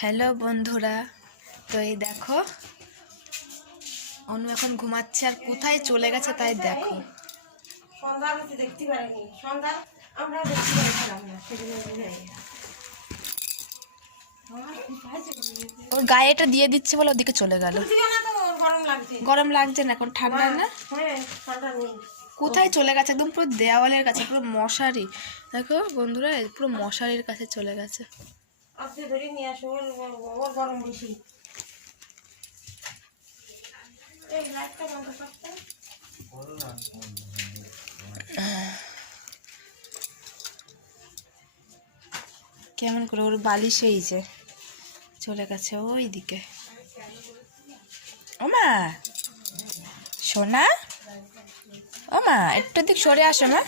Hello বন্ধুরা, তো এই দেখো অনু এখন ঘুমাচ্ছে আর কোথায় চলে গেছে তাই দেখো। ওর গায়ে এটা দিয়ে দিচ্ছে বলে ওদিকে চলে গেল। গরম লাগছে না, এখন ঠান্ডা না। কোথায় চলে গেছে? একদম পুরো দেওয়ালের কাছে, পুরো মশারি। দেখো বন্ধুরা, পুরো মশারির কাছে চলে গেছে। কেমন করে ওর বালিশেই যে চলে গেছে ওই দিকে। ওমা সোনা, ওমা একটু দিক সরে আসো মা।